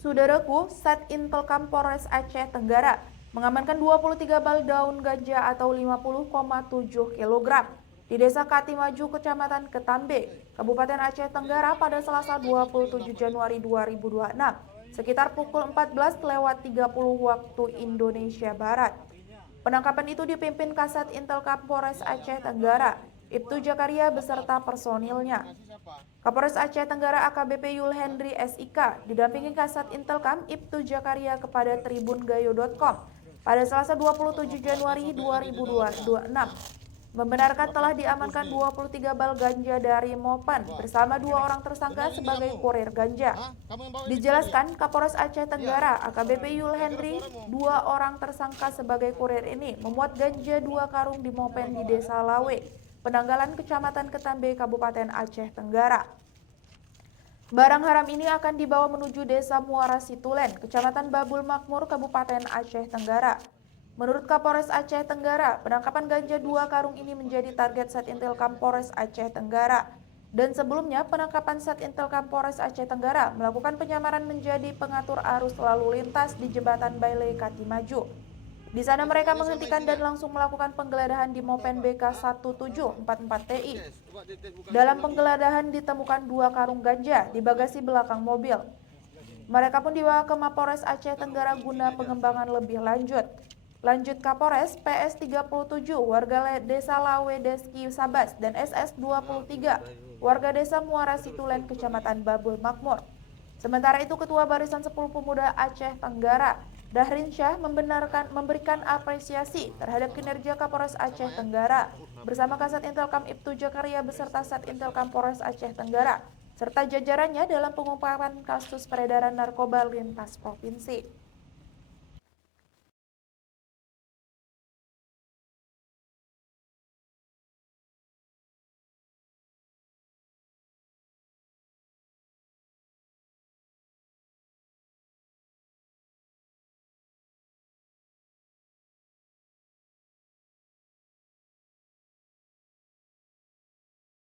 Saudaraku, Sat Intelkam Polres Aceh Tenggara mengamankan 23 bal daun ganja atau 50,7 kg di Desa Katimaju, Kecamatan Ketambe, Kabupaten Aceh Tenggara pada Selasa 27 Januari 2026, sekitar pukul 14.30 waktu Indonesia Barat. Penangkapan itu dipimpin Kasat Intelkam Polres Aceh Tenggara, Ibtu Jakaria beserta personilnya. Kapolres Aceh Tenggara AKBP Yul Hendri SIK didampingi Kasat Intelkam Ibtu Jakaria kepada tribungayo.com pada Selasa 27 Januari 2026 membenarkan telah diamankan 23 bal ganja dari Mopan bersama 2 orang tersangka sebagai kurir ganja. Dijelaskan Kapolres Aceh Tenggara AKBP Yul Hendri, 2 orang tersangka sebagai kurir ini memuat ganja 2 karung di Mopen di Desa Lawe, Penanggalan, Kecamatan Ketambe, Kabupaten Aceh Tenggara. Barang haram ini akan dibawa menuju Desa Muara Situlen, Kecamatan Babul Makmur, Kabupaten Aceh Tenggara. Menurut Kapolres Aceh Tenggara, penangkapan ganja 2 karung ini menjadi target Satintelkam Polres Aceh Tenggara. Dan sebelumnya, penangkapan Satintelkam Polres Aceh Tenggara melakukan penyamaran menjadi pengatur arus lalu lintas di Jembatan Bailey Katimaju. Di sana mereka menghentikan dan langsung melakukan penggeledahan di Mopen BK 1744 TI. Dalam penggeledahan ditemukan 2 karung ganja di bagasi belakang mobil. Mereka pun dibawa ke Mapolres Aceh Tenggara guna pengembangan lebih lanjut. Lanjut Kapolres PS 37 warga Desa Lawe Deski Sabas dan SS 23 warga Desa Muara Situlen Kecamatan Babul Makmur. Sementara itu Ketua Barisan 10 Pemuda Aceh Tenggara Dahrin Syah memberikan apresiasi terhadap kinerja Kapolres Aceh Tenggara bersama Kasat Intelkam Ibtu Jakaria beserta Sat Intelkam Polres Aceh Tenggara serta jajarannya dalam pengungkapan kasus peredaran narkoba lintas provinsi.